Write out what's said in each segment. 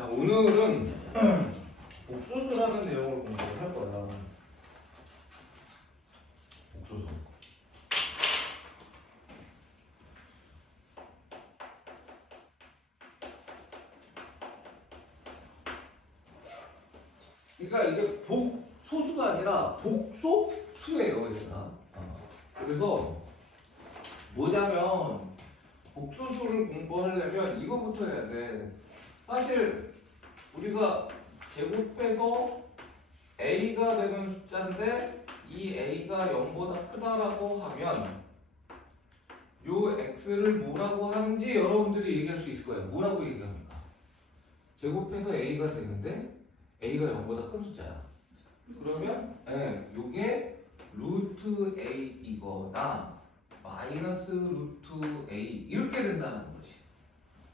자, 오늘은 복소수라는 내용을 공부할 거야. 복소수. 그러니까 이게 복소수가 아니라 복소수예요, 얘가. 그래서 뭐냐면 복소수를 공부하려면 이거부터 해야 돼. 사실 우리가 제곱해서 a가 되는 숫자인데 이 a가 0보다 크다라고 하면 요 x를 뭐라고 하는지 여러분들이 얘기할 수 있을 거예요. 뭐라고 얘기합니까? 제곱해서 a가 되는데 a가 0보다 큰 숫자야. 그러면 요게 루트 a이거나 마이너스 루트 a 이렇게 된다는 거지.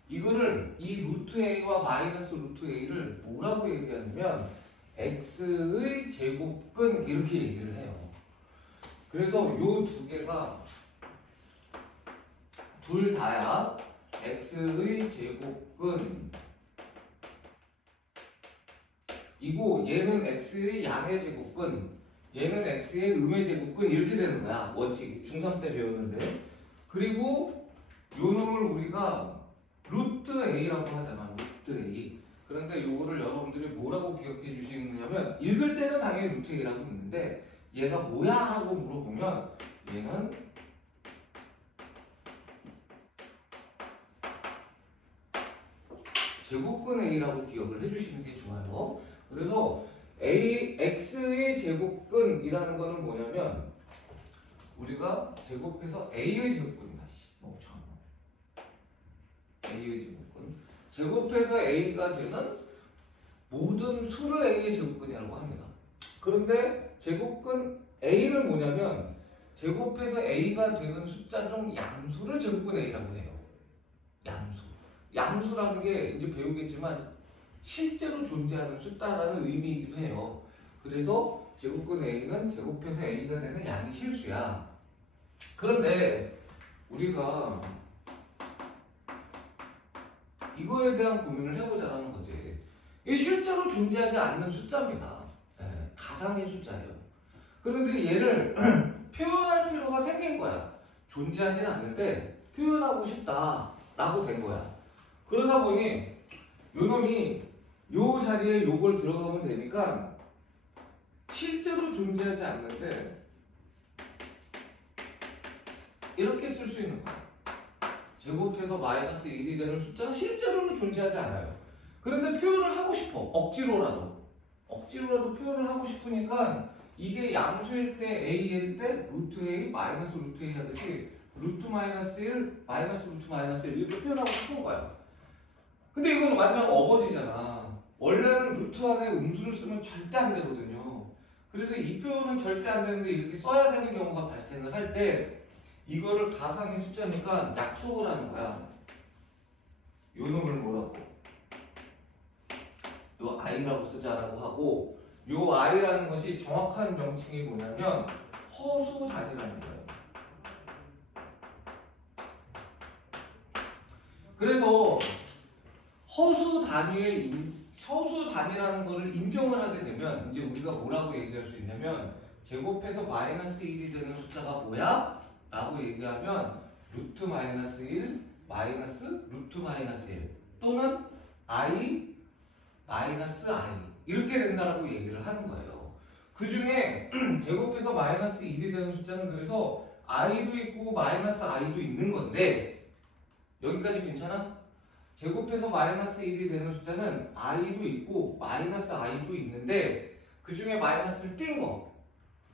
이거를 이 루트 a와 마이너스 루트 a를 뭐라고 얘기하냐면 x의 제곱근 이렇게 얘기를 해요. 그래서 요 두 개가 둘 다야 x의 제곱근 이고 얘는 x의 양의 제곱근 얘는 x의 음의 제곱근 이렇게 되는 거야. 원칙 중3 때 배웠는데. 그리고 요 놈을 우리가 루트 a라고 하잖아. 루트 a. 그런데 요거를 여러분들이 뭐라고 기억해 주시느냐면 읽을 때는 당연히 루트 a라고 읽는데 얘가 뭐야? 하고 물어보면 얘는 제곱근 a라고 기억을 해주시는 게 좋아요. 그래서 x의 제곱근이라는 거는 뭐냐면 우리가 제곱해서 a의 제곱근이다. 멍청한 a의 제곱근. 제곱해서 a가 되는 모든 수를 a의 제곱근이라고 합니다. 그런데 제곱근 a는 뭐냐면 제곱해서 a가 되는 숫자 중 양수를 제곱근 a라고 해요. 양수. 양수라는 게 이제 배우겠지만 실제로 존재하는 숫자라는 의미이기도 해요. 그래서 제곱근 a는 제곱해서 a가 되는 양이 실수야. 그런데 우리가 이거에 대한 고민을 해보자라는 거지. 이게 실제로 존재하지 않는 숫자입니다. 가상의 숫자예요. 그런데 얘를 표현할 필요가 생긴 거야. 존재하지는 않는데 표현하고 싶다라고 된 거야. 그러다 보니 요놈이 요 자리에 요걸 들어가면 되니까 실제로 존재하지 않는데 이렇게 쓸 수 있는 거야. 제곱해서 마이너스 1이 되는 숫자는 실제로는 존재하지 않아요. 그런데 표현을 하고 싶어. 억지로라도 표현을 하고 싶으니까 이게 양수일 때 a일 때 루트 a 마이너스 루트 a 하듯이 루트 마이너스 1 마이너스 루트 마이너스 1 이렇게 표현하고 싶은 거야. 근데 이건 완전 어거지잖아. 원래는 루트 안에 음수를 쓰면 절대 안 되거든요. 그래서 이 표현은 절대 안 되는데 이렇게 써야 되는 경우가 발생을 할 때 이거를 가상의 숫자니까 약속을 하는 거야. 요 놈을 뭐라고? 요 i라고 쓰자라고 하고 요 i라는 것이 정확한 명칭이 뭐냐면 허수 단위라는 거예요. 그래서 허수 단위라는 거를 인정을 하게 되면 이제 우리가 뭐라고 얘기할 수 있냐면 제곱해서 마이너스 1이 되는 숫자가 뭐야? 라고 얘기하면 루트 마이너스 1 마이너스 루트 마이너스 1 또는 i 마이너스 i 이렇게 된다라고 얘기를 하는 거예요. 그 중에 제곱해서 마이너스 1이 되는 숫자는 그래서 i도 있고 마이너스 i도 있는 건데 여기까지 괜찮아? 제곱해서 마이너스 1이 되는 숫자는 i도 있고 마이너스 i도 있는데 그 중에 마이너스를 뗀 거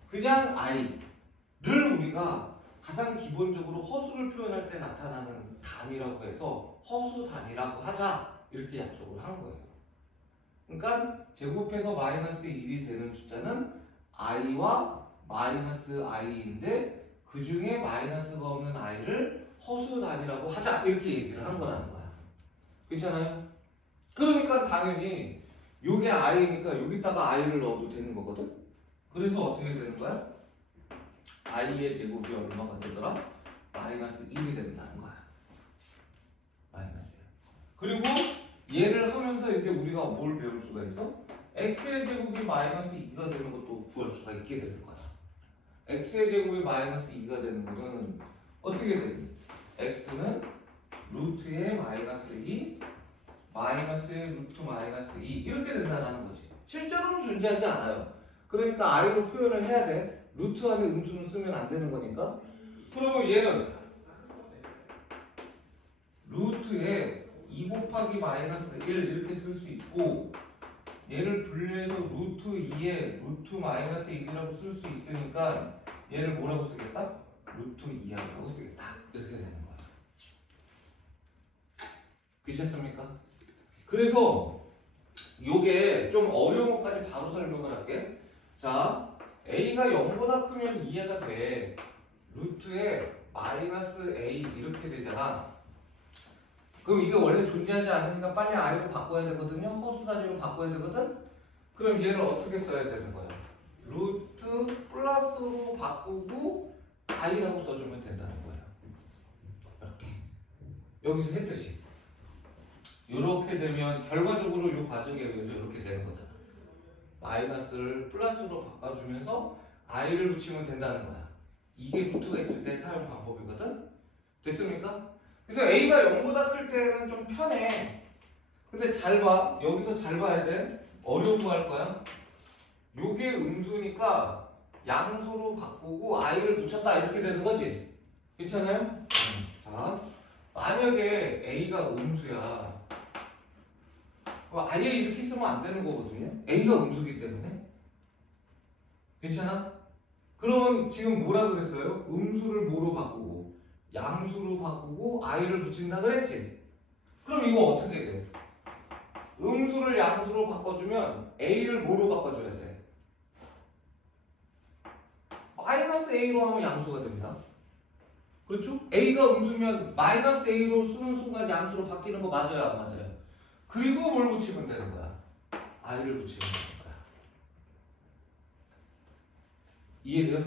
그냥 i를 우리가 가장 기본적으로 허수를 표현할 때 나타나는 단위라고 해서 허수 단위라고 하자 이렇게 약속을 한 거예요. 그러니까 제곱해서 마이너스 1이 되는 숫자는 i와 마이너스 i인데 그 중에 마이너스가 없는 i를 허수 단위라고 하자 이렇게 얘기를 한 거라는 거야. 괜찮아요? 그러니까 당연히 요게 i니까 여기다가 i를 넣어도 되는 거거든? 그래서 어떻게 되는 거야? i의 제곱이 얼마가 되더라? 마이너스 1이 된다는 거야. 마이너스 1. 그리고 얘를 하면서 이제 우리가 뭘 배울 수가 있어? x의 제곱이 마이너스 2가 되는 것도 구할 수가 있게 되는 거야. x의 제곱이 마이너스 2가 되는 거는 어떻게 되니? x는 루트의 마이너스 2 마이너스의 루트 마이너스 2 이렇게 된다는 거지. 실제로는 존재하지 않아요. 그러니까 i로 표현을 해야 돼. 루트 안에 음수는 쓰면 안 되는 거니까. 그러면 얘는 루트에 2 곱하기 마이너스 1 이렇게 쓸 수 있고, 얘를 분리해서 루트 2에 루트 마이너스 1이라고 쓸 수 있으니까 얘를 뭐라고 쓰겠다? 루트 2i라고 쓰겠다. 이렇게 되는 거야. 귀찮습니까? 그래서 요게 좀 어려운 것까지 바로 설명을 할게. 자, a가 0보다 크면 이해가 돼. 루트에 마이너스 a 이렇게 되잖아. 그럼 이게 원래 존재하지 않으니까 빨리 i로 바꿔야 되거든요. 허수 단위로 바꿔야 되거든. 그럼 얘를 어떻게 써야 되는 거야? 루트 플러스로 바꾸고 i라고 써주면 된다는 거야. 이렇게 여기서 했듯이 이렇게 되면 결과적으로 이 과정에 의해서 이렇게 되는 거잖아. 마이너스를 플러스로 바꿔주면서 i를 붙이면 된다는 거야. 이게 루트가 있을 때 사용 방법이거든. 됐습니까? 그래서 a가 0보다 클 때는 좀 편해. 근데 잘 봐. 여기서 잘 봐야 돼. 어려운 거 할 거야. 요게 음수니까 양수로 바꾸고 i를 붙였다 이렇게 되는 거지. 괜찮아요? 자, 만약에 a가 음수야. 그럼 아예 이렇게 쓰면 안 되는 거거든요. a가 음수기 때문에. 괜찮아? 그러면 지금 뭐라 그랬어요? 음수를 뭐로 바꾸고 양수로 바꾸고 i를 붙인다 그랬지? 그럼 이거 어떻게 돼? 음수를 양수로 바꿔주면 a를 뭐로 바꿔줘야 돼? 마이너스 a로 하면 양수가 됩니다. 그렇죠? a가 음수면 마이너스 a로 쓰는 순간 양수로 바뀌는 거 맞아요? 안 맞아요? 그리고 뭘 붙이면 되는 거야? i를 붙이면 되는 거야. 이해돼요?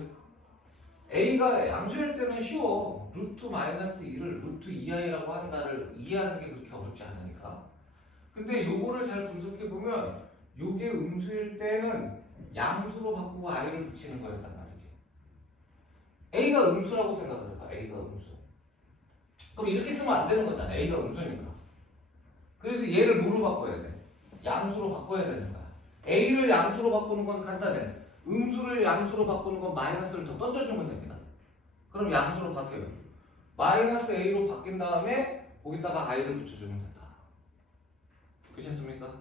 a가 양수일 때는 쉬워. 루트 마이너스 2를 루트 2i라고 한다를 이해하는 게 그렇게 어렵지 않으니까. 근데 요거를 잘 분석해보면 요게 음수일 때는 양수로 바꾸고 i를 붙이는 거였단 말이지. a가 음수라고 생각을 해봐. a가 음수. 그럼 이렇게 쓰면 안 되는 거잖아. a가 음수니까. 그래서 얘를 뭐로 바꿔야 돼? 양수로 바꿔야 되는 거야. a를 양수로 바꾸는 건 간단해. 음수를 양수로 바꾸는 건 마이너스를 더 던져주면 됩니다. 그럼 양수로 바뀌어요. 마이너스 a로 바뀐 다음에 거기다가 i를 붙여주면 된다. 그렇습니까?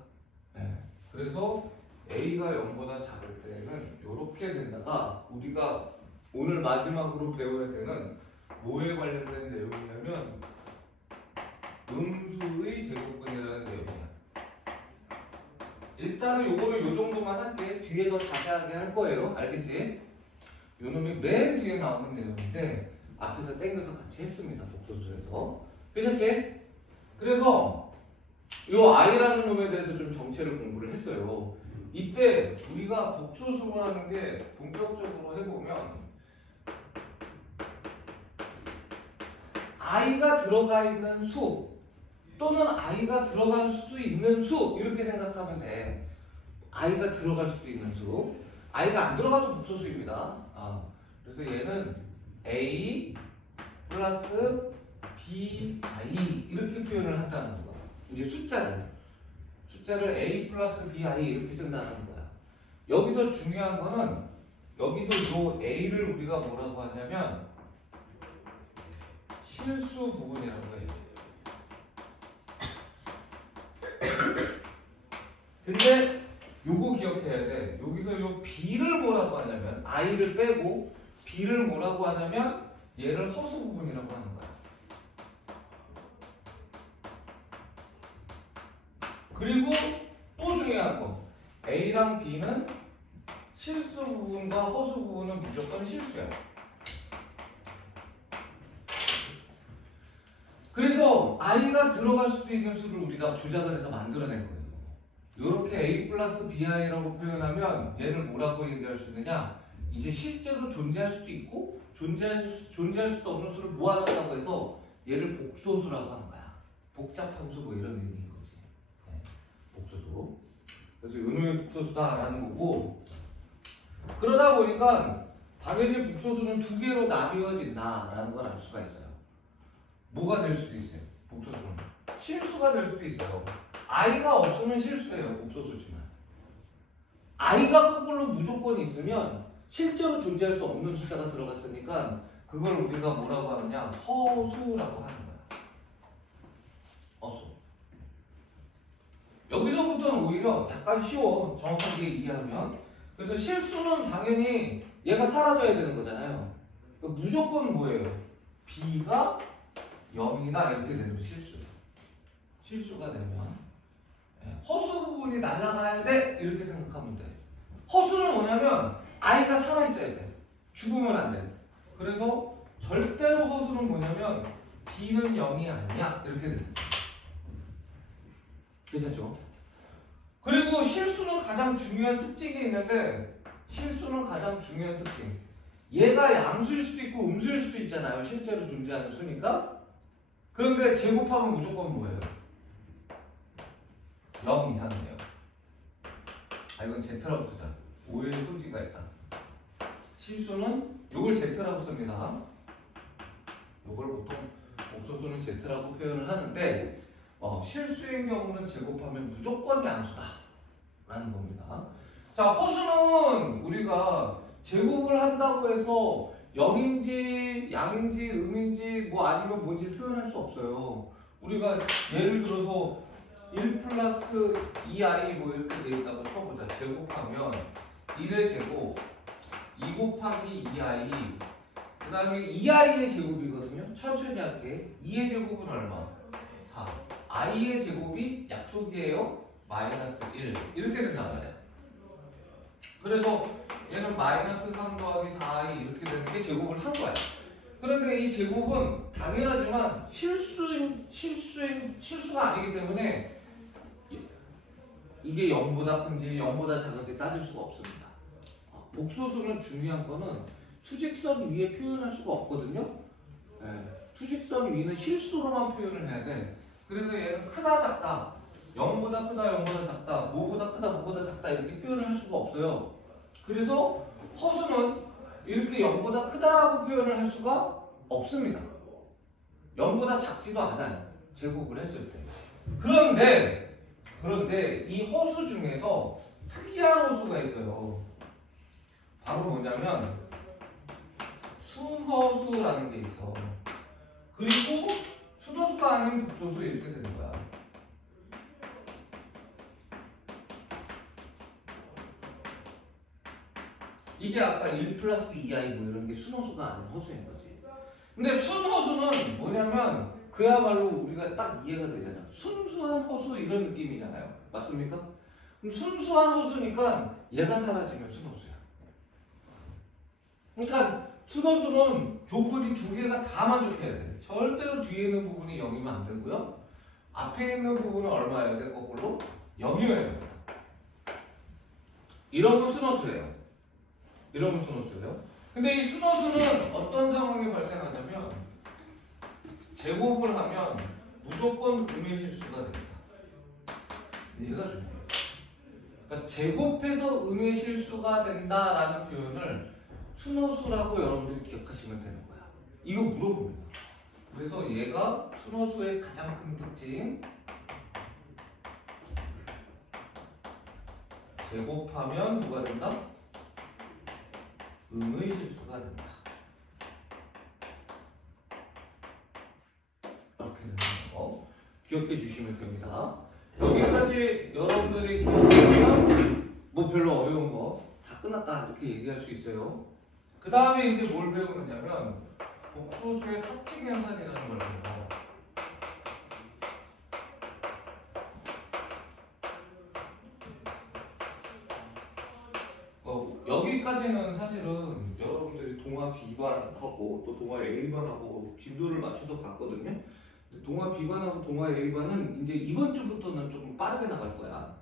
네. 그래서 a가 0보다 작을 때는 이렇게 된다가 우리가 오늘 마지막으로 배워야 되는 뭐에 관련된 내용이냐면 음수의 제곱근이라는 내용이야. 일단은 요거는 요 정도만 할게. 뒤에 더 자세하게 할 거예요. 알겠지? 요 놈이 맨 뒤에 나오는 내용인데 앞에서 땡겨서 같이 했습니다. 복소수에서. 그렇지? 그래서 요 i라는 놈에 대해서 좀 정체를 공부를 했어요. 이때 우리가 복소수라는 게 본격적으로 해보면 i가 들어가 있는 수 또는 i가 들어갈 수도 있는 수 이렇게 생각하면 돼. i가 들어갈 수도 있는 수, i가 안 들어가도 복소수입니다. 그래서 얘는 a 플러스 bi 이렇게 표현을 한다는 거야. 이제 숫자를 a 플러스 bi 이렇게 쓴다는 거야. 여기서 중요한 거는 여기서 이 a를 우리가 뭐라고 하냐면 실수 부분이라고 해요. 근데 요거 기억해야 돼. 여기서 요 b를 뭐라고 하냐면 i를 빼고 b를 뭐라고 하냐면 얘를 허수 부분이라고 하는 거야. 그리고 또 중요한 거 a랑 b는 실수 부분과 허수 부분은 무조건 실수야. 그래서 i가 들어갈 수도 있는 수를 우리가 조작을 해서 만들어낸 거예요. 이렇게 a 플러스 bi라고 표현하면 얘를 뭐라고 얘기할 수 있느냐? 이제 실제로 존재할 수도 있고 존재할 수도 없는 수를 모아놨다고 해서 얘를 복소수라고 하는 거야. 복잡함수 뭐 이런 의미인 거지. 복소수. 그래서 요놈이 복소수다라는 거고, 그러다 보니까 당연히 복소수는 두 개로 나뉘어진다라는 걸 알 수가 있어요. 뭐가 될 수도 있어요. 복소수는 실수가 될 수도 있어요. i가 없으면 실수예요. 복소수지만 i가 거꾸로 무조건 있으면 실제로 존재할 수 없는 숫자가 들어갔으니까 그걸 우리가 뭐라고 하느냐, 허수라고 하는 거야. 허수. 여기서부터는 오히려 약간 쉬워, 정확하게 이해하면. 그래서 실수는 당연히 얘가 사라져야 되는 거잖아요. 그러니까 무조건 뭐예요? b가 0이다 이렇게 되는 실수. 실수가 되면 허수 부분이 날아가야 돼 이렇게 생각하면 돼. 허수는 뭐냐면 i가 살아있어야 돼. 죽으면 안 돼. 그래서 절대로 허수는 뭐냐면 b는 0이 아니야 이렇게 되는 거야. 괜찮죠? 그리고 실수는 가장 중요한 특징이 있는데, 실수는 가장 중요한 특징, 얘가 양수일 수도 있고 음수일 수도 있잖아요. 실제로 존재하는 수니까. 그런데 제곱하면 무조건 뭐예요? 0 이상이에요. 아, 이건 Z라고 쓰자. 오해의 소지가 있다. 실수는 요걸 Z라고 씁니다. 요걸 보통 복소수는 Z라고 표현을 하는데, 실수인 경우는 제곱하면 무조건 양수다 라는 겁니다. 자, 허수는 우리가 제곱을 한다고 해서 0인지 양인지 음인지 뭐 아니면 뭔지 표현할 수 없어요. 우리가 예를 들어서 1 플러스 2i 뭐 이렇게 돼 있다고 쳐보자. 제곱하면 1의 제곱 2 곱하기 2i, 그 다음에 2i의 제곱이거든요. 천천히 할게. 2의 제곱은 얼마? 4. i의 제곱이 약속이에요. 마이너스 1 이렇게 된단 말이야. 그래서 얘는 마이너스 3 더하기 4i 이렇게 되는 게 제곱을 한 거야. 그런데 이 제곱은 당연하지만 실수가 아니기 때문에 이게 0보다 큰지 0보다 작은지 따질 수가 없습니다. 복소수는 중요한 거는 수직선 위에 표현할 수가 없거든요. 수직선 위는 실수로만 표현을 해야 돼. 그래서 얘는 크다 작다, 0보다 크다 0보다 작다, 뭐보다 크다 뭐보다 작다 이렇게 표현을 할 수가 없어요. 그래서 허수는 이렇게 0보다 크다라고 표현을 할 수가 없습니다. 0보다 작지도 않아요. 제곱을 했을 때. 그런데 이 허수 중에서 특이한 허수가 있어요. 바로 뭐냐면 순허수라는 게 있어. 그리고 순허수가 아닌 복소수 이렇게 되는 거야. 이게 아까 1 플러스 2i 뭐 이런 게 순허수가 아닌 허수인 거지. 근데 순허수는 뭐냐면 그야말로 우리가 딱 이해가 되잖아. 순수한 허수 이런 느낌이잖아요. 맞습니까? 그럼 순수한 허수니까 얘가 사라지면 순허수야. 그러니까 순허수는 조건이 두 개가 다 만족해야 돼. 절대로 뒤에 있는 부분이 0이면 안 되고요. 앞에 있는 부분은 얼마여야 돼? 거꾸로 0이어야 돼. 이러면 순허수예요. 이러면 순허수예요. 근데 이 순허수는 어떤 상황이 발생하냐면 제곱을 하면 무조건 음의 실수가 됩니다. 얘가 중요해요. 그러니까 제곱해서 음의 실수가 된다라는 표현을 순허수라고 여러분들이 기억하시면 되는 거야. 이거 물어봅니다. 그래서 얘가 순허수의 가장 큰 특징, 제곱하면 뭐가 된다? 음의 실수가 된다. 이렇게 되는 거 기억해 주시면 됩니다. 여기까지 여러분들이 기억하면 뭐 별로 어려운 거 다 끝났다 이렇게 얘기할 수 있어요. 그 다음에 이제 뭘 배우느냐면 복소수의 사칙 연산이라는 걸 배워요. 여기까지는 사실은 여러분들이 동화 B반하고 또 동화 A반하고 진도를 맞춰서 갔거든요. 동화 B반하고 동화 A반은 이제 이번 주부터는 조금 빠르게 나갈 거야.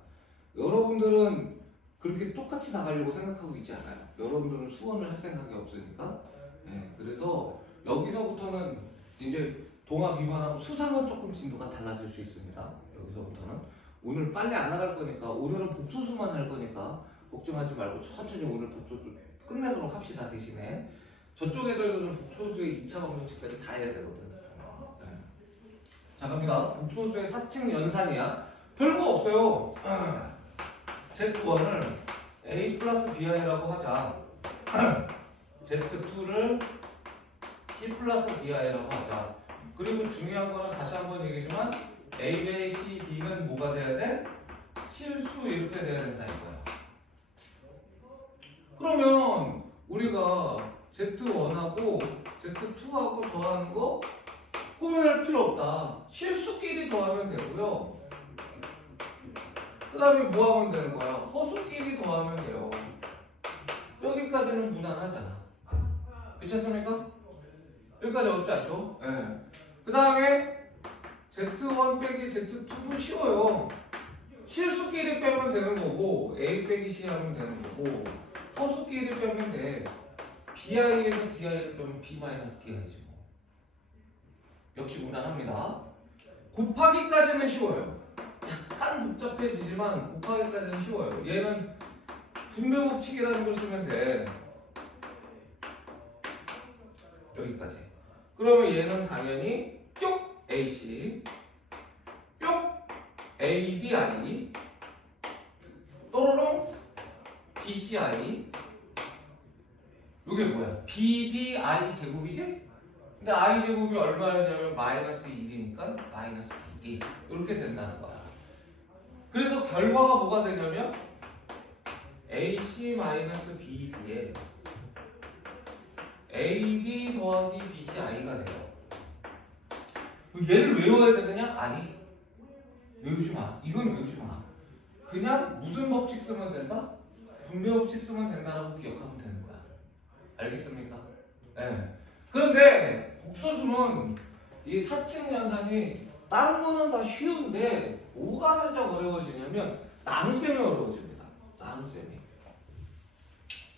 여러분들은 그렇게 똑같이 나가려고 생각하고 있지 않아요. 여러분들은 수원을 할 생각이 없으니까. 그래서 여기서부터는 이제 동화 B반하고 수상은 조금 진도가 달라질 수 있습니다. 여기서부터는 오늘 빨리 안 나갈 거니까 오늘은 복소수만 할 거니까 걱정하지 말고 천천히 오늘 복소수 끝내도록 합시다. 대신에 저쪽 애들은 복소수의 2차 방정식까지 다 해야 되거든. 네. 자 갑니다. 복소수의 4층 연산이야. 별거 없어요. Z1을 A 플러스 BI라고 하자. Z2를 C 플러스 DI라고 하자. 그리고 중요한 거는 다시 한번 얘기지만 A, B, C, D는 뭐가 돼야 돼? 실수 이렇게 돼야 된다 이거야. 그러면 우리가 Z1하고 Z2하고 더하는 거 고민할 필요 없다. 실수끼리 더하면 되고요. 그 다음에 뭐 하면 되는 거야? 허수끼리 더하면 돼요. 여기까지는 무난하잖아. 괜찮습니까? 여기까지 어렵지 않죠? 네. 그 다음에 Z1 빼기 Z2도 쉬워요. 실수끼리 빼면 되는 거고 A 빼기 C 하면 되는 거고 허수끼리 빼면 돼. BI에서 DI를 빼면 B-DI지 뭐. 역시 무난합니다. 곱하기까지는 쉬워요. 약간 복잡해지지만 곱하기까지는 쉬워요. 얘는 분배법칙이라는 걸 쓰면 돼. 여기까지. 그러면 얘는 당연히 뿅 AC 뿅 ADI 또로롱 BCI 이게 뭐야? BDI 제곱이지? 근데 I 제곱이 얼마였냐면 마이너스 1이니까 마이너스 BD 이렇게 된다는 거야. 그래서 결과가 뭐가 되냐면 AC 마이너스 BD에 AD 더하기 BCI가 돼요. 얘를 외워야 되느냐? 아니, 외우지 마. 이건 외우지 마. 그냥 무슨 법칙 쓰면 된다? 분배 법칙 쓰면 된다라고 기억하면 되는 거야. 알겠습니까? 네. 그런데 복소수는 이 4층 연산이 다른 거는 다 쉬운데 뭐가 살짝 어려워지냐면 나눗셈이 어려워집니다. 나눗셈이.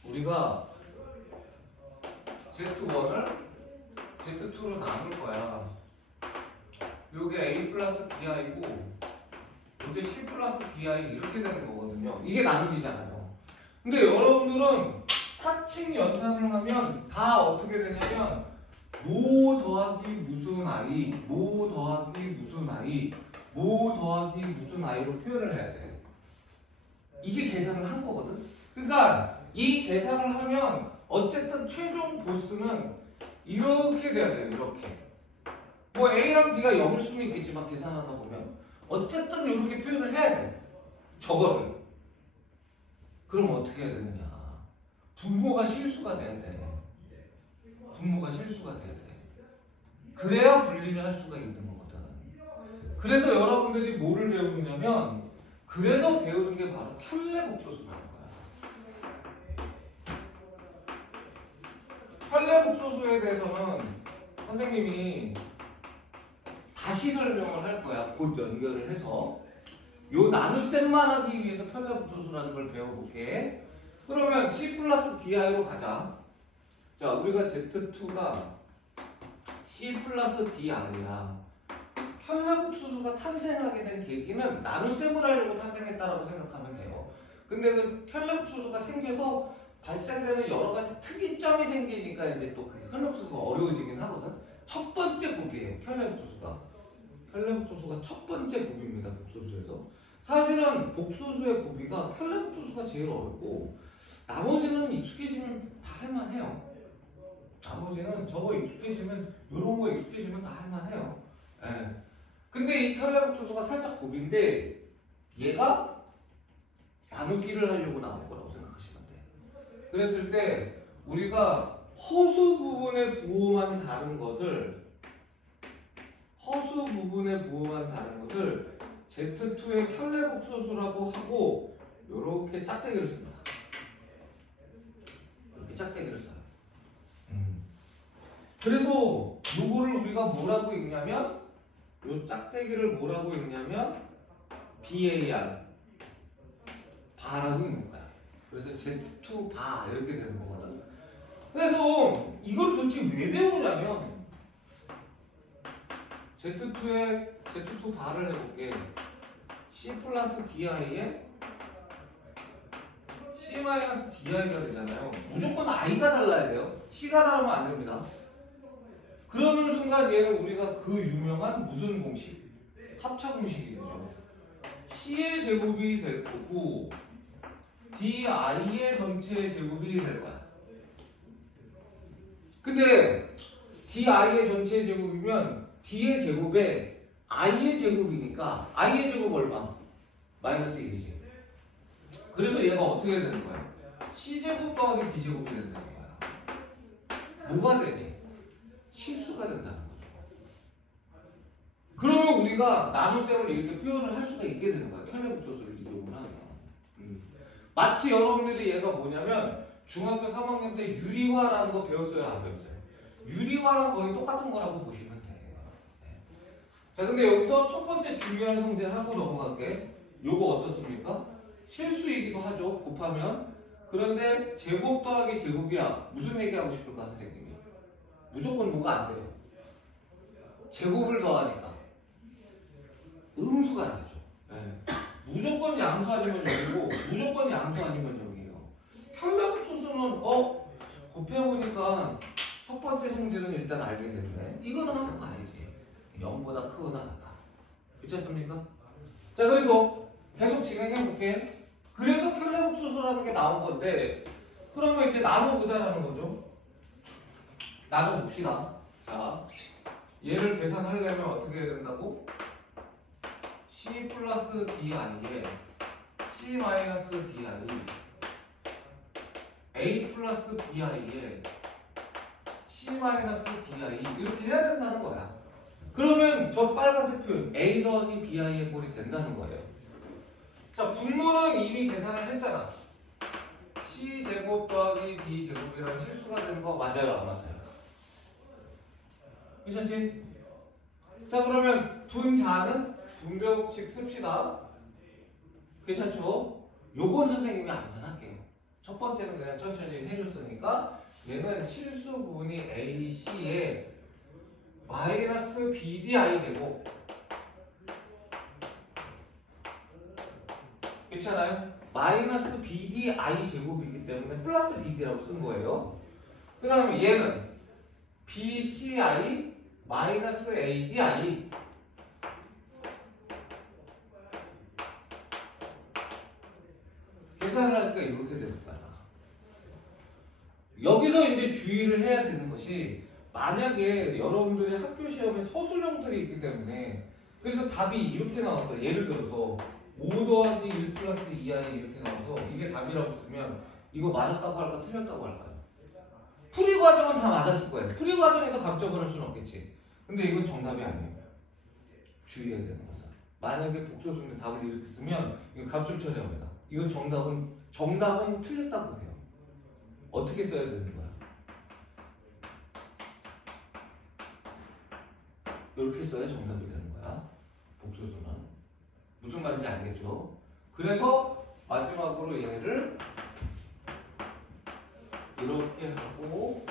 우리가 Z1을 Z2로 나눌 거야. 요게 A 플러스 BI고 요게 C 플러스 DI 이렇게 되는 거거든요. 이게 나누기잖아요. 근데 여러분들은 4층 연산을 하면 다 어떻게 되냐면 모 더하기 무슨 I, 모 더하기 무슨 I, 모 더하기 무슨 I로 표현을 해야 돼. 이게 계산을 한 거거든. 그러니까 이 계산을 하면 어쨌든 최종 보스는 이렇게 돼야 돼요. 이렇게. 뭐 A랑 B가 0일 수는 있겠지만 계산하다 보면 어쨌든 이렇게 표현을 해야 돼. 저거를. 그럼 어떻게 해야 되느냐. 분모가 실수가 돼야 돼. 분모가 실수가 돼야 돼. 그래야 분리를 할 수가 있는 거거든. 그래서 여러분들이 뭐를 배우느냐면 그래서 배우는 게 바로 켤레 복소수라는 거야. 켤레 복소수에 대해서는 선생님이 다시 설명을 할 거야. 곧 연결을 해서 요 나눗셈만 하기 위해서 켤레 복소수라는 걸 배워볼게. 그러면 C 플러스 DI로 가자. 자, 우리가 Z2가 C 플러스 DI야. 켤레 복소수가 탄생하게 된 계기는 나눗셈을 하려고 탄생했다라고 생각하면 돼요. 근데 그 켤레 복소수가 생겨서 발생되는 여러 가지 특이점이 생기니까 이제 또 그게 켤레 복소수가 어려워지긴 하거든. 첫 번째 곱이에요. 켤레 복소수가. 켤레 복소수가 첫 번째 곱입니다. 복소수에서. 사실은 복소수의 곱이가 켤레 복소수가 제일 어렵고 나머지는 익숙해지면 다 할만해요. 나머지는 저거 익숙해지면 이런 거 익숙해지면 다 할만해요. 예. 근데 이 켤레 복소수가 살짝 곱인데 얘가 나누기를 하려고 나온 거라고 생각하시면 돼. 그랬을 때 우리가 허수 부분의 부호만 다른 것을 Z2의 켤레 복소수라고 하고 이렇게 짝대기를 씁니다. 이렇게 짝대기를 써요. 그래서 이거를 우리가 뭐라고 읽냐면 이 짝대기를 뭐라고 읽냐면 BAR 바라고 읽는 거야. 그래서 Z2 바 이렇게 되는 거거든. 그래서 이걸 도대체 왜 배우냐면 Z2 바를 해볼게. C 플러스 DI에 C 마이너스 DI가 되잖아요. 무조건 I가 달라야 돼요. C가 다르면 안 됩니다. 그러는 순간 얘는 우리가 그 유명한 무슨 공식? 합차 공식이 되죠. C의 제곱이 될 거고 DI의 전체 제곱이 될 거야. 근데 DI의 전체 제곱이면 D의 제곱에 I의 제곱이니까 I의 제곱 얼마? 마이너스 1이지. 그래서 얘가 어떻게 되는 거야? C제곱 더하기 D제곱이 된다는 거야. 뭐가 되니? 실수가 된다는 거죠. 그러면 우리가 나눗셈을 이렇게 표현을 할 수가 있게 되는 거야. 켈레북소스를 이용을 하면. 마치 여러분들이 얘가 뭐냐면 중학교 3학년 때 유리화라는 거 배웠어요? 안 배웠어요? 유리화랑 거의 똑같은 거라고 보시면 돼. 자, 근데 여기서 첫 번째 중요한 성질 하고 넘어갈게. 요거 어떻습니까? 실수이기도 하죠. 곱하면. 그런데 제곱 더하기 제곱이야. 무슨 얘기하고 싶을까, 선생님이? 무조건 뭐가 안 돼요. 제곱을 더하니까 음수가 안 되죠. 네. 무조건 양수 아니면 0이고 무조건 양수 아니면 0이에요. 켈레북소스는 곱해보니까 첫 번째 성질은 일단 알게 됐네. 이거는 한거 아니지. 0보다 크거나 같다. 그렇지 않습니까? 자, 그래서 계속 진행해볼게. 그래서 켈레북소스라는 게 나온 건데 그러면 이제 나눠보자라는 거죠. 나눠봅시다. 자, 얘를 계산하려면 어떻게 해야 된다고? C 플러스 DI에 C 마이너스 DI A 플러스 BI에 C 마이너스 DI 이렇게 해야 된다는 거야. 그러면 저 빨간색 표현 A 더하기 BI의 꼴이 된다는 거예요. 자, 분모는 이미 계산을 했잖아. C제곱 더하기 D제곱이라는 실수가 되는 거 맞아요? 안 맞아요? 괜찮지? 자, 그러면 분자는 분배법칙 씁시다. 괜찮죠? 요건 선생님이 암산할게요. 첫 번째는 그냥 천천히 해줬으니까 얘는 실수 부분이 AC에 마이너스 BDI 제곱. 괜찮아요? 마이너스 BDI 제곱이기 때문에 플러스 BD라고 쓴 거예요. 그 다음에 얘는 BCI 마이너스 ADI. 계산을 하니까 이렇게 되는 거야. 여기서 이제 주의를 해야 되는 것이 만약에 여러분들이 학교 시험에 서술형들이 있기 때문에 그래서 답이 이렇게 나와서 예를 들어서 5 더하기 1 플러스 2i 이렇게 나와서 이게 답이라고 쓰면 이거 맞았다고 할까 틀렸다고 할까요? 풀이 과정은 다 맞았을 거예요. 풀이 과정에서 감점을 할 수는 없겠지. 근데 이건 정답이 아니에요. 주의해야 되는 것은 만약에 복소수인데 답을 이렇게 쓰면 이거 감점 처리합니다. 이건 정답은 틀렸다고 해요. 어떻게 써야 되는 거야? 이렇게 써야 정답이 되는 거야. 복소수는 무슨 말인지 알겠죠? 그래서 마지막으로 얘를 이렇게 하고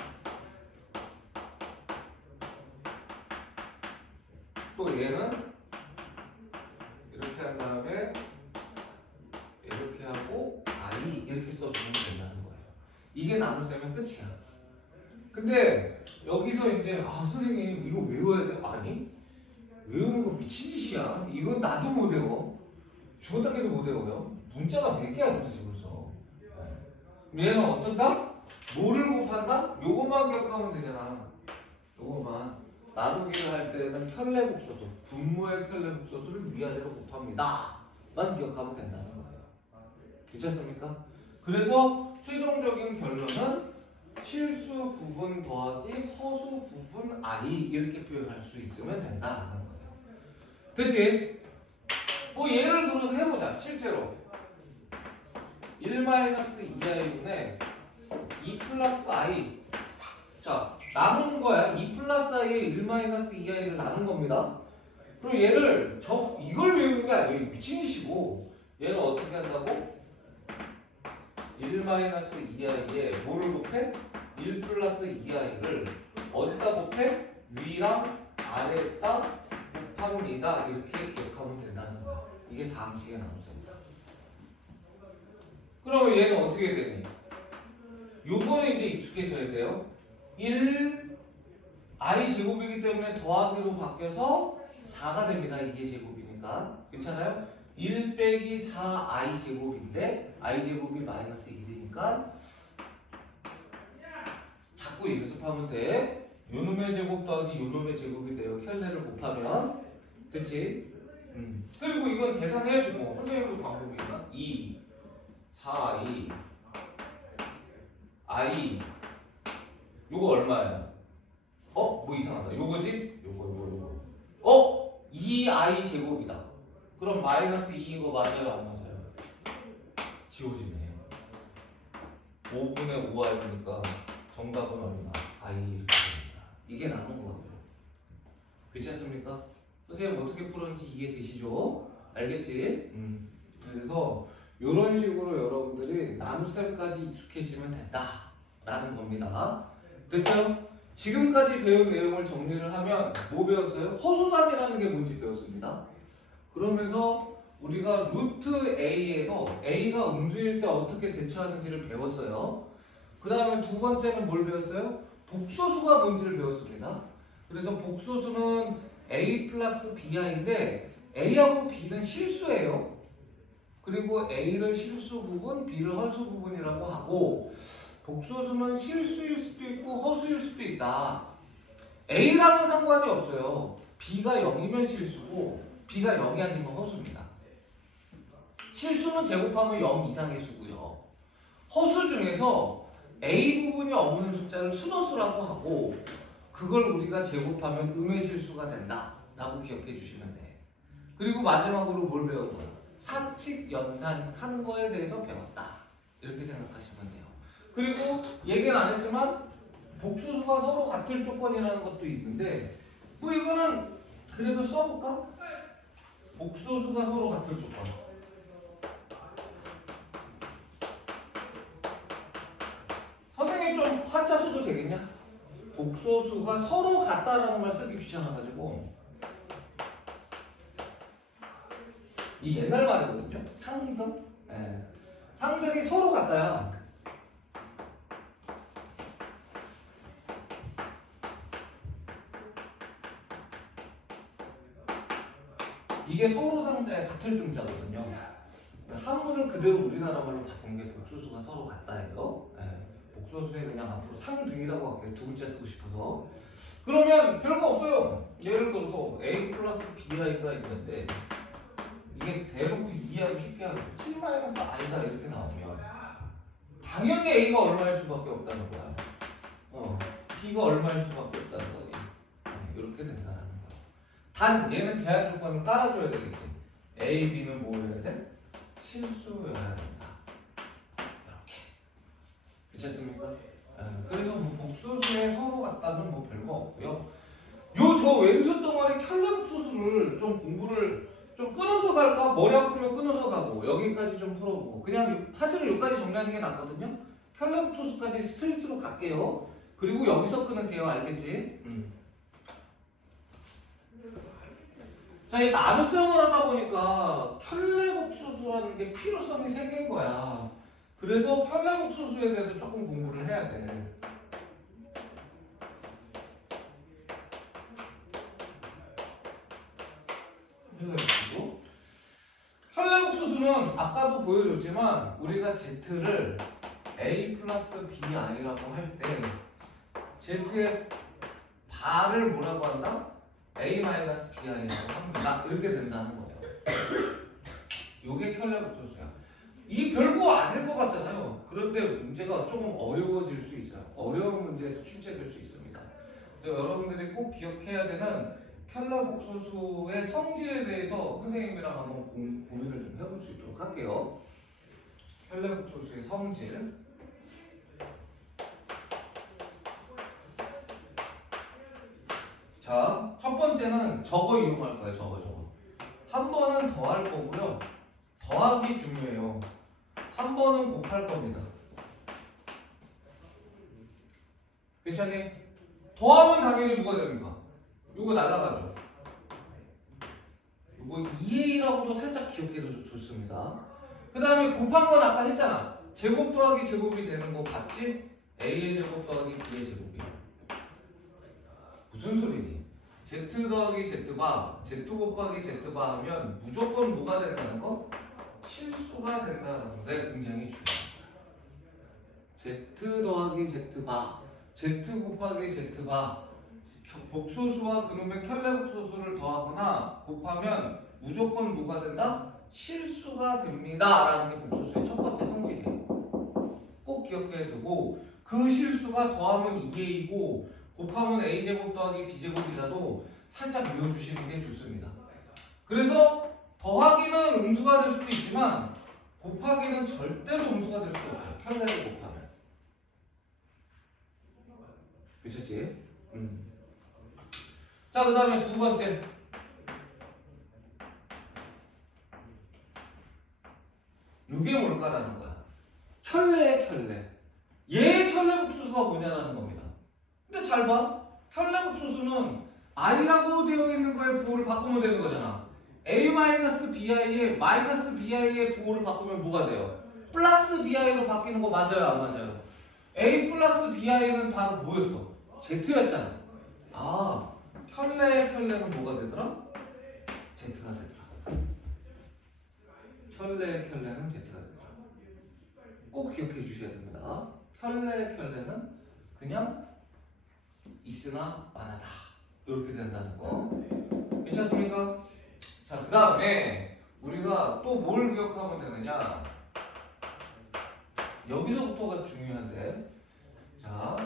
또 얘는 이렇게 한 다음에 이렇게 하고 I 이렇게 써주면 된다는 거예요. 이게 나눗셈의 끝이야. 근데 여기서 이제 선생님 이거 외워야 돼? 아니 외우는 거 미친 짓이야. 이건 나도 못 외워. 죽었다 깨도 못 외워요. 문자가 몇 개야 도대체 벌써. 얘는 어떤다? 뭐를 곱한다? 요것만 기억하면 되잖아. 요것만. 나누기를 할 때는 켈레북소수, 분모의 켈레북소수를 위아래로 곱합니다. 만 기억하면 된다는 거예요. 괜찮습니까? 그래서 최종적인 결론은 실수 부분 더하기 허수 부분 I 이렇게 표현할 수 있으면 된다는 거예요. 됐지? 뭐 예를 들어서 해보자. 실제로 1-2i분의 2 플러스 i. 자, 나누는 거야. 2 플러스 i에 1-2i를 나눈 겁니다. 그럼 얘를 이걸 외우는 게 아니에요. 미친 짓이고. 얘를 어떻게 한다고? 1-2i에 뭐를 곱해? 1 플러스 2i를 어디다 곱해? 위랑 아래에다 곱합니다. 이렇게 기억하면 된다는 거야. 이게 다항식의 나눗셈이다. 그러면 얘는 어떻게 되니? 요거는 이제 익숙해져야 돼요. 1 i 제곱이기 때문에 더하기로 바뀌어서 4가 됩니다. 이게 제곱이니까. 괜찮아요? 1 빼기 4 i 제곱인데 i 제곱이 마이너스 1이니까 자꾸 연습하면 돼. 요놈의 제곱 더하기 요놈의 제곱이 돼요. 켤레를 곱하면. 그치? 그리고 이건 계산해야지 뭐. 선생님도 방법이니까. 2 4 2 i 요거 얼마야? 뭐 이상하다. 요거지? 요거. 2i 제곱이다. 그럼 마이너스 2 이거 맞아요? 안 맞아요? 지워지네. 5분의 5i니까 정답은 얼마? i 이렇게 됩니다. 이게 남은 거예요. 그렇지 않습니까? 선생님 어떻게 풀었는지 이해되시죠? 알겠지? 그래서 이런 식으로 여러분들이 나눗셈까지 익숙해지면 된다라는 겁니다. 됐어요? 지금까지 배운 내용을 정리를 하면 뭐 배웠어요? 허수단이라는 게 뭔지 배웠습니다. 그러면서 우리가 루트 A에서 A가 음수일 때 어떻게 대처하는지를 배웠어요. 그 다음에 두 번째는 뭘 배웠어요? 복소수가 뭔지를 배웠습니다. 그래서 복소수는 A 플러스 Bi인데 A하고 B는 실수예요. 그리고 A를 실수 부분, B를 헐수 부분이라고 하고 복소수는 실수일 수도 있고 허수일 수도 있다. A랑은 상관이 없어요. B가 0이면 실수고 B가 0이 아니면 허수입니다. 실수는 제곱하면 0 이상의 수고요. 허수 중에서 A 부분이 없는 숫자를 순허수라고 하고 그걸 우리가 제곱하면 음의 실수가 된다 라고 기억해 주시면 돼. 그리고 마지막으로 뭘 배운 거야? 사칙 연산하는 거에 대해서 배웠다. 이렇게 생각하시면 돼요. 그리고 얘기는 안 했지만 복수수가 서로 같을 조건이라는 것도 있는데 뭐 이거는 그래도 써볼까? 복소수가 서로 같을 조건. 선생님 좀 한자 써도 되겠냐? 복소수가 서로 같다라는 말 쓰기 귀찮아가지고 이 옛날 말이거든요. 상등? 네. 상등이 서로 같다야. 이게 서로 상자의 같을 등자거든요. 한문을 그대로 우리나라 말로 바꾼 게 복소수가 서로 같다예요. 네. 복소수에 그냥 앞으로 상등이라고 할게요. 두 글자 쓰고 싶어서. 그러면 별거 없어요. 예를 들어서 A 플러스 BI가 있는데 이게 대놓고 이해하기 쉽게 하죠. 7-i다 이렇게 나오면 당연히 A가 얼마일 수밖에 없다는 거야. B가 얼마일 수밖에 없다는 거지. 이렇게 된다는 거야. 단 얘는 제한 조건을 깔아줘야 되겠지. A, B는 뭐 해야 돼? 실수여야 된다. 이렇게. 그렇지 않습니까? 그래서 뭐 복소수에 서로 같다는 뭐 별거 없고요. 요 저 왼수 덩어리 켤레복소수를 좀 공부를 좀 끊어서 갈까? 머리 아프면 끊어서 가고 여기까지 좀 풀어보고 그냥 사실은 여기까지 정리하는 게 낫거든요. 켤레복소수까지 스트리트로 갈게요. 그리고 여기서 끊을게요. 알겠지? 자, 이 나눗셈을 하다 보니까 켤레복소수라는 게 필요성이 생긴 거야. 그래서 켤레복소수에 대해서 조금 공부를 해야 돼. 켤레복소수는 아까도 보여줬지만 우리가 Z를 A 플러스 BI라고 할 때 Z의 바를 뭐라고 한다? A-BI라고 합니다. 이렇게 된다는 거예요. 이게 켤레복소수야. 이 별거 아닐 것 같잖아요. 그런데 문제가 조금 어려워질 수 있어요. 어려운 문제에서 출제될 수 있습니다. 그래서 여러분들이 꼭 기억해야 되는 켤레복소수의 성질에 대해서 선생님이랑 한번 고민을 좀 해볼 수 있도록 할게요. 켤레복소수의 성질. 자, 첫 번째는 저거 이용할 거예요. 저거. 한 번은 더할 거고요. 더하기 중요해요. 한 번은 곱할 겁니다. 괜찮니? 더하면 당연히 뭐가 됩니까? 이거 날아가죠. 이거 2a라고도 살짝 기억해도 좋습니다. 그 다음에 곱한 건 아까 했잖아. 제곱 더하기 제곱이 되는 거 봤지? a의 제곱 더하기 b의 제곱이야. 무슨 소리니? z 더하기 z바, z 곱하기 z바 하면 무조건 뭐가 된다는 거? 실수가 된다는 건데 굉장히 중요해. z 더하기 z바, z 곱하기 z바, 복소수와 그놈의 켤레 복소수를 더하거나 곱하면 무조건 뭐가 된다? 실수가 됩니다 라는 게 복소수의 첫 번째 성질이에요. 꼭 기억해야 되고, 그 실수가 더하면 2a이고 곱하면 a제곱 더하기 b제곱이라도 살짝 외워주시는 게 좋습니다. 그래서 더하기는 음수가 될 수도 있지만 곱하기는 절대로 음수가 될 수 없어요. 켤레를 곱하면. 미쳤지? 자, 그 다음에 두 번째. 이게 뭘까라는 거야. 켤레의 켤레. 얘의 켤레 복소수가 뭐냐라는 겁니다. 근데 잘 봐. 켤레 복소수는 i라고 되어 있는 거에 부호를 바꾸면 되는 거잖아. a-bi에 마이너스 bi의 부호를 바꾸면 뭐가 돼요? 플러스 bi로 바뀌는 거 맞아요, 안 맞아요? a 플러스 bi는 다 뭐였어? z였잖아. 아, 켤레의 켤레는 뭐가 되더라? z가 되더라. 켤레의 켤레는 z가 되더라. 꼭 기억해 주셔야 됩니다. 켤레의 켤레는 그냥 있으나 마나다. 이렇게 된다는 거. 괜찮습니까? 자, 그 다음에 우리가 또 뭘 기억하면 되느냐. 여기서부터가 중요한데. 자,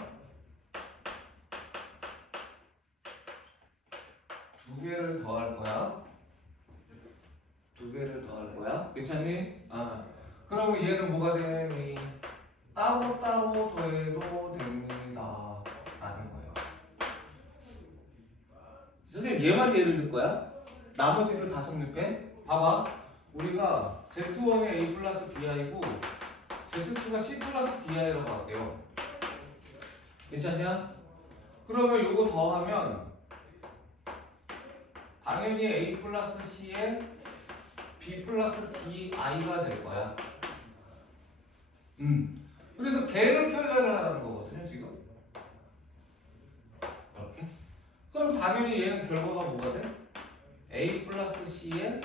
두 개를 더할 거야. 두 개를 더할 거야. 괜찮니? 아, 그러면 얘는 뭐가 되니? 따로따로 더해도 됩니다 라는 거예요. 선생님 얘만 예를 들 거야? 나머지를 다 성립해? 봐봐. 우리가 z1이 a 플러스 bi고 z2가 c 플러스 di라고 할게요. 괜찮냐? 그러면 이거 더하면 당연히 a 플러스 c에 b 플러스 di가 될 거야. 그래서 걔를 켤레를 하라는 거거든요, 지금. 이렇게. 그럼 당연히 얘는 결과가 뭐가 돼? a 플러스 c에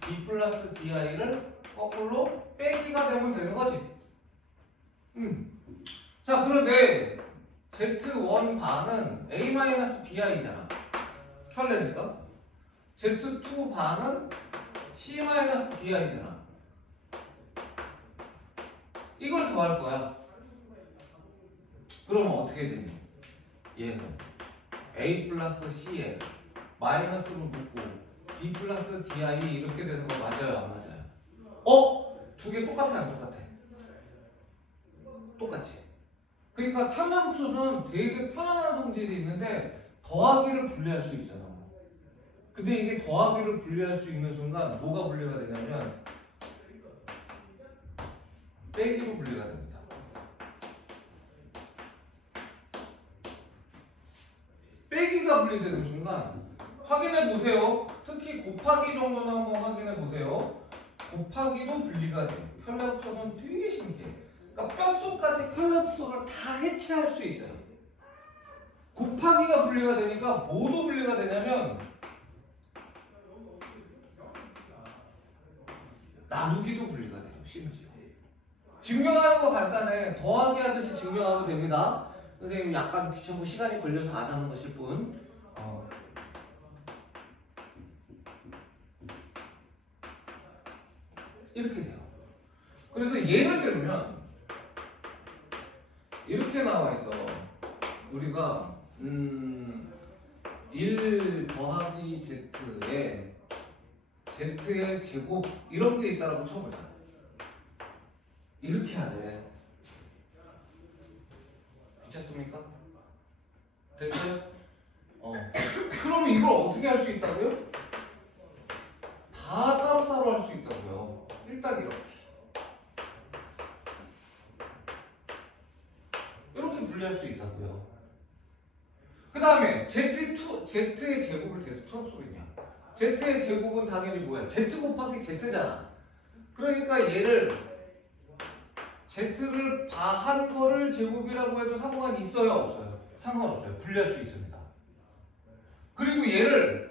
b 플러스 di를 거꾸로 빼기가 되면 되는 거지. 자, 그런데 z1 반은 a-bi잖아. 켤레니까. z2 반은 c-di잖아. 이걸 더할 거야. 그러면 어떻게 되니? 얘는 a 플러스 c에 마이너스로 묶고 b 플러스 di 이렇게 되는 거 맞아요, 안 맞아요? 두 개 똑같아, 안 똑같아? 똑같지. 그러니까 켤레 복소는 되게 편안한 성질이 있는데 더하기를 분리할 수 있잖아. 근데 이게 더하기를 분리할 수 있는 순간 뭐가 분리가 되냐면 빼기로 분리가 됩니다. 빼기가 분리되는 순간 확인해 보세요. 특히 곱하기 정도는 한번 확인해 보세요. 곱하기도 분리가 돼요. 켤레 복소는 되게 신기해. 그러니까 뼛속까지 켤레 복소를 다 해체할 수 있어요. 곱하기가 분리가 되니까 뭐도 분리가 되냐면 나누기도 분리가 돼요. 심지어. 증명하는 거 간단해. 더하기 하듯이 증명하면 됩니다. 선생님 약간 귀찮고 시간이 걸려서 안 하는 것일 뿐. 이렇게 돼요. 그래서 예를 들면 이렇게 나와 있어. 우리가 1 더하기 z에 z의 제곱 이런 게 있다라고 쳐보자. 이렇게 하래. 괜찮습니까? 됐어요? 그러면 이걸 어떻게 할 수 있다고요? 다 따로따로 할 수 있다고요. 일단 이렇게 분리할 수 있다고요. 그 다음에 z의 제곱을 계속 쳐보겠냐. z의 제곱은 당연히 뭐야? z 곱하기 z잖아. 그러니까 얘를 z를 바한 거를 제곱이라고 해도 상관이 있어요? 없어요? 상관없어요. 분리할 수 있습니다. 그리고 얘를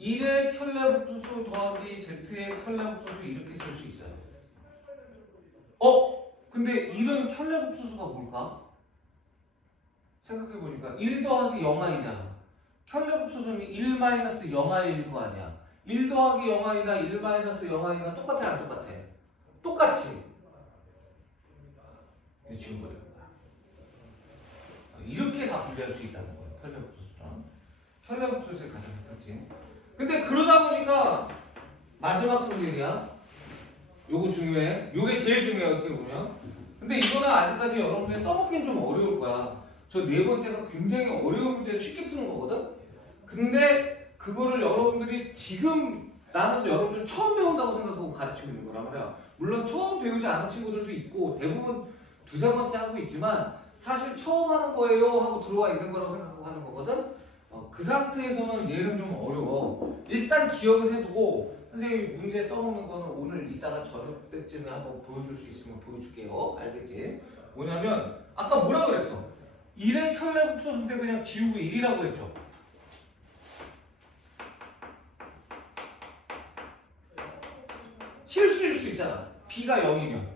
1의 켤레복소수 더하기 z의 켤레복소수 이렇게 쓸 수 있어요. 근데 1은 켤레복소수가 뭘까? 생각해보니까 1 더하기 0i잖아. 켤레복소수는 1-0i일 거 아니야. 1 더하기 0i나 1-0i나 똑같아 안 똑같아? 똑같지. 이거 지운 거예요. 이렇게 다 분리할 수 있다는 거예요. 켤레복소수랑. 켤레복소수의 가장 큰 특징. 근데 그러다 보니까 마지막 성질이야. 요거 중요해. 요게 제일 중요해 어떻게 보면. 근데 이거는 아직까지 여러분들이 써먹기는 좀 어려울 거야. 저 네 번째가 굉장히 어려운 문제를 쉽게 푸는 거거든. 근데 그거를 여러분들이 지금 나는 여러분들 처음 배운다고 생각하고 가르치고 있는 거란 말이야. 물론 처음 배우지 않은 친구들도 있고 대부분 두세 번째 하고 있지만 사실 처음 하는 거예요 하고 들어와 있는 거라고 생각하고 하는 거거든. 그 상태에서는 얘는 좀 어려워. 일단 기억은 해두고 선생님이 문제 써놓는 거는 오늘 이따가 저녁 때쯤에 한번 보여줄 수 있으면 보여줄게요. 알겠지? 뭐냐면 아까 뭐라 그랬어? 1의 켤레복소수인데 그냥 지우고 1이라고 했죠. 실수일 수 있잖아. b가 0이면.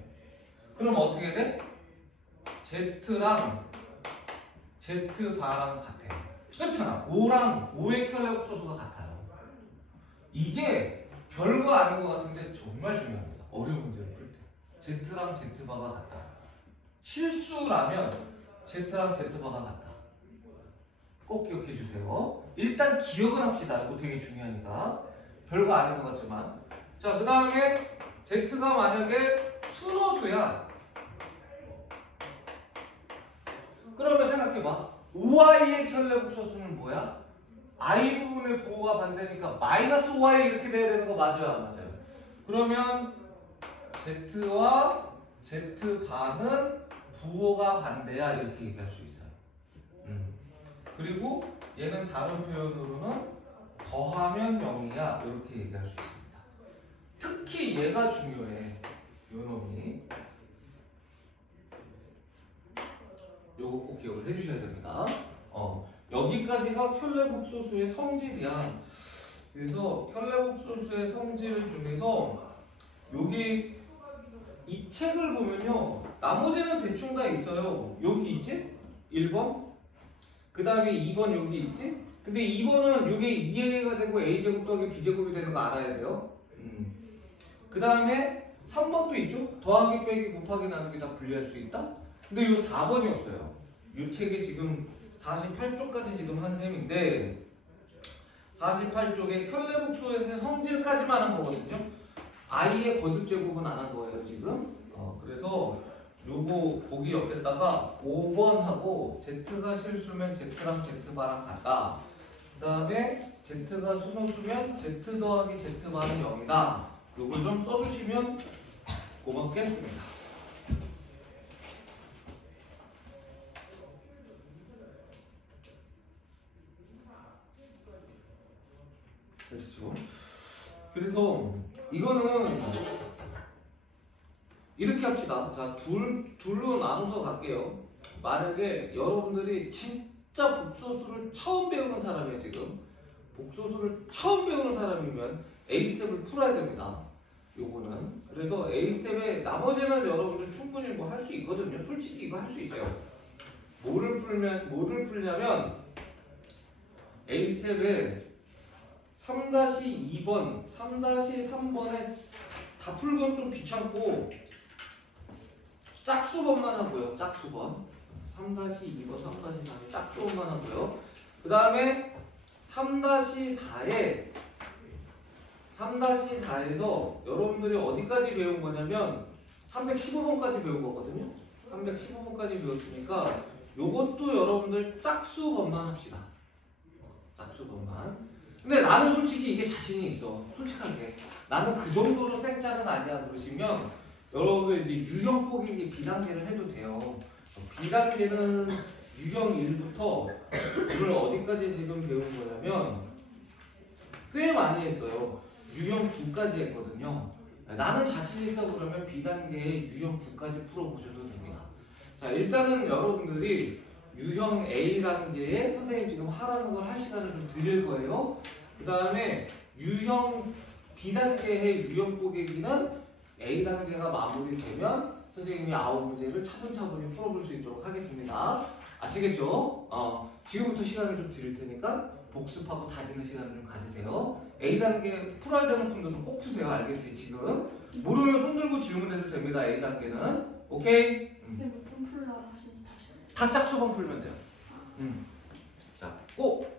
그럼 어떻게 돼? z랑 z바랑 같아요. 그렇잖아. 5의 켤레복소수가 같아요. 이게 별거 아닌 것 같은데 정말 중요합니다. 어려운 문제를 풀 때. z랑 z바가 같다. 실수라면 z랑 z바가 같다. 꼭 기억해 주세요. 일단 기억은 합시다. 이거 되게 중요하니까. 별거 아닌 것 같지만. 자, 그 다음에 z가 만약에 순호수야. 그러면 생각해봐. 5i의 켤레복소수는 뭐야? i 부분의 부호가 반대니까 마이너스 5i 이렇게 돼야 되는 거 맞아요? 안 맞아요? 그러면 z와 z바는 부호가 반대야 이렇게 얘기할 수 있어요. 그리고 얘는 다른 표현으로는 더하면 0이야 이렇게 얘기할 수 있습니다. 특히 얘가 중요해. 요 놈이. 요거 꼭 기억을 해주셔야 됩니다. 여기까지가 켤레복소수의 성질이야. 그래서 켤레복소수의 성질 중에서 여기 이 책을 보면요. 나머지는 대충 다 있어요. 여기 있지? 1번. 그 다음에 2번 여기 있지? 근데 2번은 이게 2a가 되고 a제곱 더하기 b제곱이 되는 거 알아야 돼요. 그 다음에 3번도 있죠? 더하기 빼기 곱하기 나누기 다 분리할 수 있다? 근데 이 4번이 없어요. 이 책에 지금 48쪽까지 지금 한 셈인데 48쪽에 켤레복소수의 성질까지만 한 거거든요. i의 거듭 제곱은 안 한 거예요 지금. 그래서 요거 보기 옆에다가 5번하고 z가 실수면 z랑 z바랑 같다. 그 다음에 z가 순호수면 z 더하기 z바는 0이다. 요걸 좀 써주시면 고맙겠습니다. 됐죠? 그래서 이거는 이렇게 합시다. 자, 둘로 나눠서 갈게요. 만약에 여러분들이 진짜 복소수를 처음 배우는 사람이에요, 지금. 복소수를 처음 배우는 사람이면 A스텝을 풀어야 됩니다. 요거는. 그래서 A스텝에 나머지는 여러분들 충분히 뭐 할 수 있거든요. 솔직히 이거 할 수 있어요. 뭐를 풀냐면 A스텝에 3-2번, 3-3번에 다 풀건 좀 귀찮고 짝수번만 하고요. 짝수번. 3-2번, 3-4에 짝수번만 하고요. 그 다음에 3-4에서 여러분들이 어디까지 배운 거냐면 315번까지 배운 거거든요. 315번까지 배웠으니까 요것도 여러분들 짝수번만 합시다. 짝수번만. 근데 나는 솔직히 이게 자신이 있어. 솔직하게. 나는 그 정도로 생짜는 아니야 그러시면 여러분들 이제 유형 뽀개기 B단계를 해도 돼요. B단계는 유형 1부터 오늘 어디까지 지금 배운 거냐면 꽤 많이 했어요. 유형 9까지 했거든요. 나는 자신 있어 그러면 B단계의 유형 9까지 풀어보셔도 됩니다. 자, 일단은 여러분들이 유형 A단계에 선생님 지금 하라는 걸 할 시간을 좀 드릴 거예요. 그 다음에 유형 B단계의 유형 고객이는 A단계가 마무리되면 선생님이 9문제를 차분차분히 풀어볼 수 있도록 하겠습니다. 아시겠죠? 지금부터 시간을 좀 드릴 테니까 복습하고 다지는 시간을 좀 가지세요. A단계 풀어야 되는 분들은 꼭 푸세요. 알겠지? 지금 모르면 손 들고 질문해도 됩니다. A단계는 오케이? 선생님 몇 분 풀라 하신지 다짝 수번 풀면 돼요. 자, 꼭